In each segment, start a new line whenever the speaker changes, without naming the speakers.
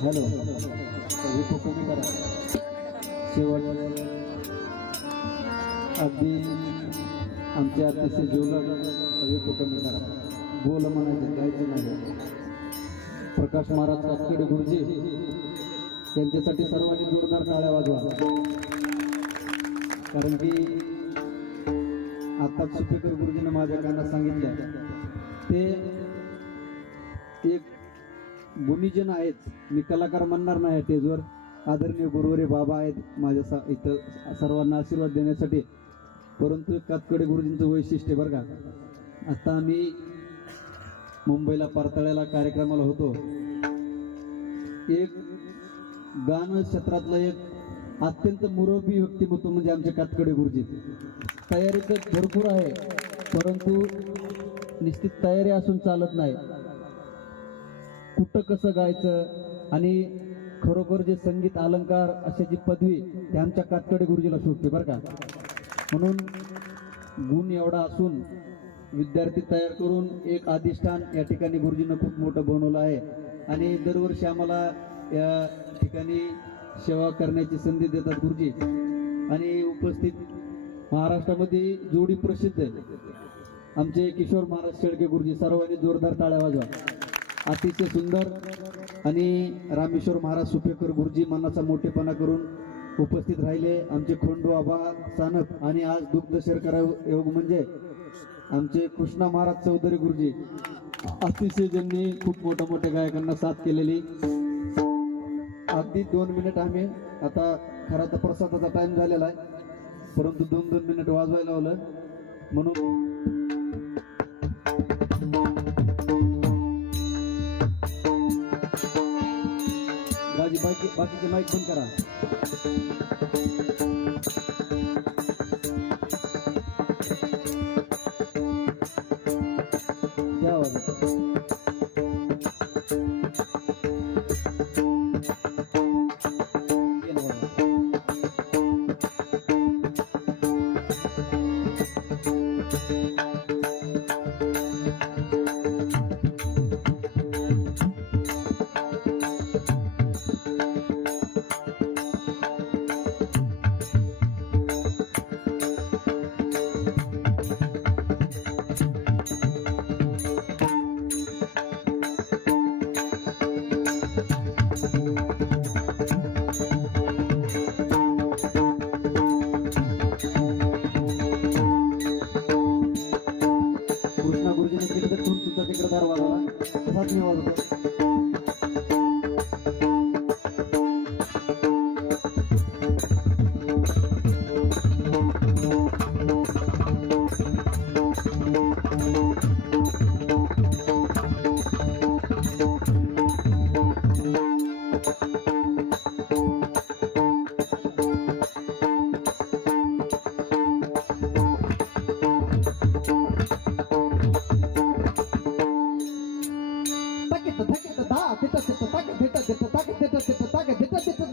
Hello विपो कमी करा. शेवट. अगदी आमचे अतिशय जीवलग विपो कमी करा. बोल म्हणायचं द्यायचं नाही. प्रकाश महाराज कातकडे गुरुजी त्यांच्यासाठी सर्वांनी जोरदार टाळ्या वाजवा. कारण की आता सुपेकर गुरुजीनं माझ्या कानात सांगितलं. ते एक गुणीजन आहेत. मी कलाकार म्हणणार नाही स्टेजवर आदरणीय गुरुवरे बाबा आहेत. माझ्या सा इथं सर्वांना आशीर्वाद देण्यासाठी. परंतु कातकडे गुरुजींचं वैशिष्ट्य बरं का. आता आम्ही मुंबईला परतळ्याला कार्यक्रमाला होतो. एक गाणं क्षेत्रातलं एक अत्यंत मुरबी व्यक्तिमत्व म्हणजे आमचे कातकडे गुरुजी. तयारी तर भरपूर आहे. परंतु निश्चित तयारी असून चालत नाही. कुठं कसं गायचं? आणि खरोखर जे संगीत अलंकार अशाची पदवी ते आमच्या कातकडे गुरुजीला शोधते बरं का? म्हणून गुण एवढा असून विद्यार्थी तयार करून एक अधिष्ठान या ठिकाणी गुरुजीनं खूप मोठं बनवलं आहे. आणि दरवर्षी आम्हाला या ठिकाणी सेवा करण्याची संधी देतात गुरुजी. आणि उपस्थित महाराष्ट्रामध्ये जोडी प्रसिद्ध आहे आमचे किशोर महाराज शेळके गुरुजी सर्वांनी जोरदार टाळ्या वाजवा. अतिशय सुंदर आणि रामेश्वर महाराज सुपेकर गुरुजी मनाचा मोठेपणा करून उपस्थित राहिले. आमचे खोंडू आबा सानप आणि आज दुग्ध शेरकरा योग म्हणजे आमचे कृष्णा महाराज चौधरी गुरुजी. अतिशय ज्यांनी खूप मोठ्या मोठ्या गायकांना साथ केलेली. अगदी दोन मिनिट आम्ही आता खरा तर प्रसादाचा टाईम झालेला आहे. परंतु दोन दोन मिनिट वाजवायला लावलं. म्हणून बाकीचे माईक बंद करा.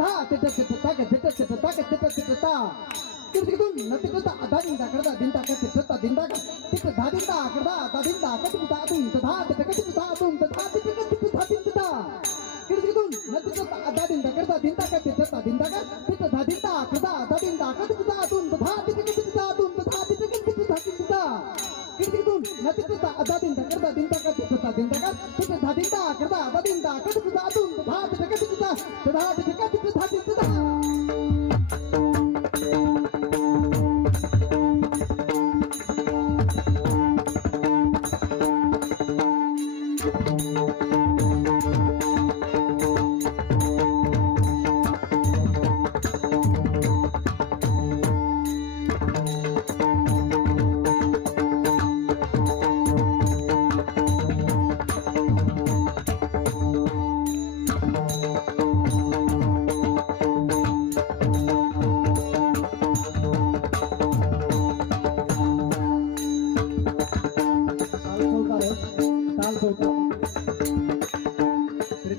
ता तित तित ताक तित तित ताक तित तित ता तिर्तिकुं नतिकुता अदादिं दाकडा दिंता का तित्ता दिंता का तित धादिंता आकडा दादिंता का तिता तुं तथा तित का तिता तुं तथा तित का तिता तिंता तिर्तिकुं नतिकुता अदादिं दाकडा दिंता का तित्ता दिंता का तित धादिंता आकडा दादिंता का तिता तुं तथा तित का तिता तुं तथा तित का तिता तिंता तिर्तिकुं नतिकुता अदादिं दाकडा दिंता का तित्ता दिंता का तित धादिंता आकडा दादिंता का तिता तुं तथा तित का तिता तथा तित का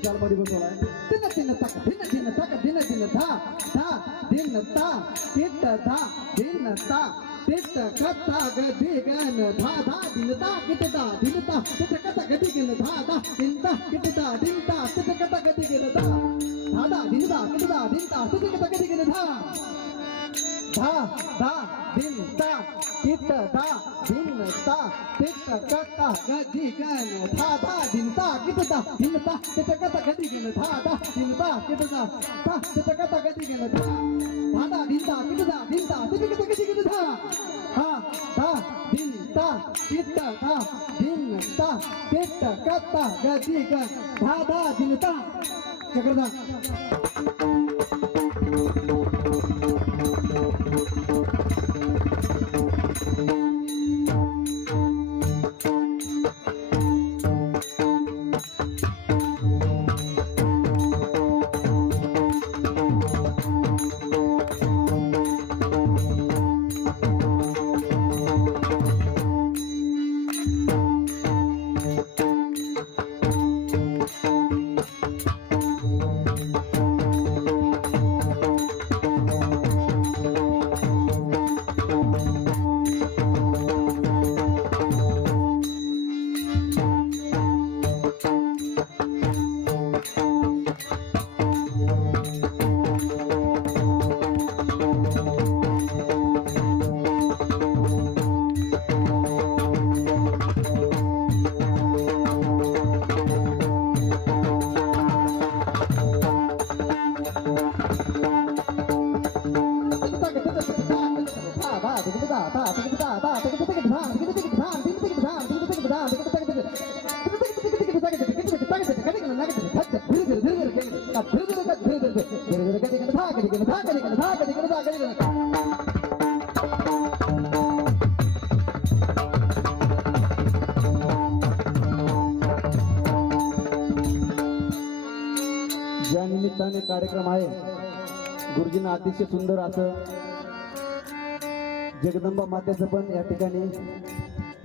ताल बसवलाय
दिन दिन तक दिन दिन तक दिन दिन धा धा दिन ता तिट धा दिन ता तित कथा गधी गन धा धा दिन ता किट धा दिन ता कथा गधी गन धा धा दिन ता किट धा दिन धा धा दिन ता कित धा दिन ता कित कता गदी गन धा धा दिन ता कित धा दिन ता कित कता गदी गन धा धा दिन ता कित धा ता कित कता गदी गन धा धा धा दिन ता कित धा दिन ता किती किती किती किती धा हा धा दिन ता कित धा दिन ता कित कता गदी गन धा धा दिन ता चक्रधा
ज्या निमित्ताने कार्यक्रम आहे गुरुजींना अतिशय सुंदर असं जगदंबा मातेचं पण या ठिकाणी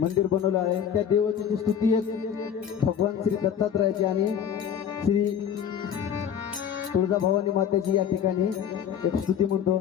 मंदिर बनवलं आहे त्या देवतेची स्तुती एक भगवान श्री दत्तात्रयाची आणि श्री तुळजाभवानी मातेची या ठिकाणी एक स्तुती म्हणतो.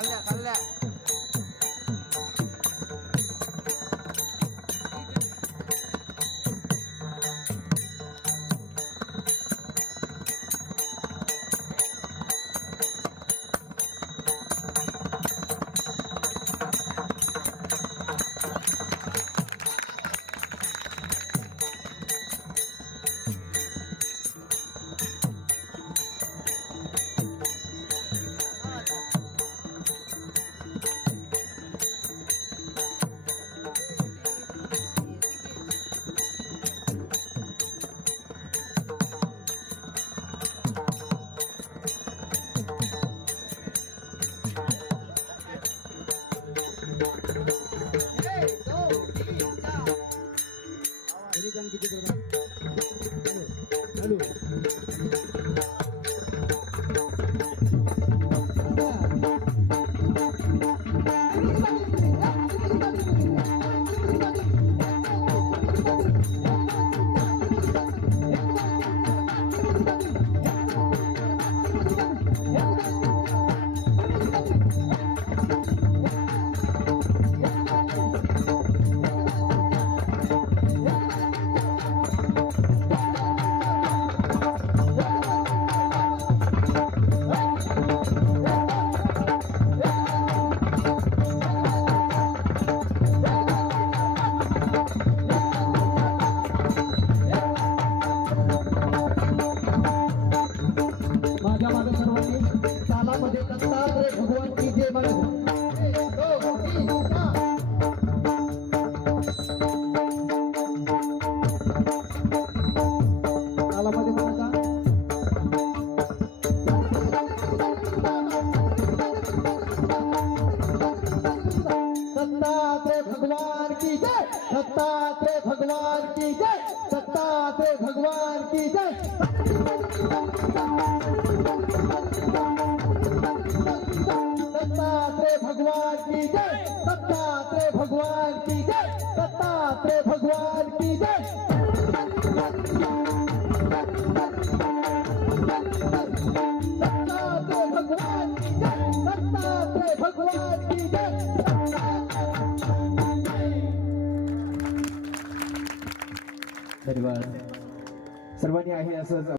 கல்ல கல்ல Thank you. दत्तात्रेय भगवान की जय। दत्तात्रेय भगवान की जय।
धन्यवाद। सर्वांनी आहे असं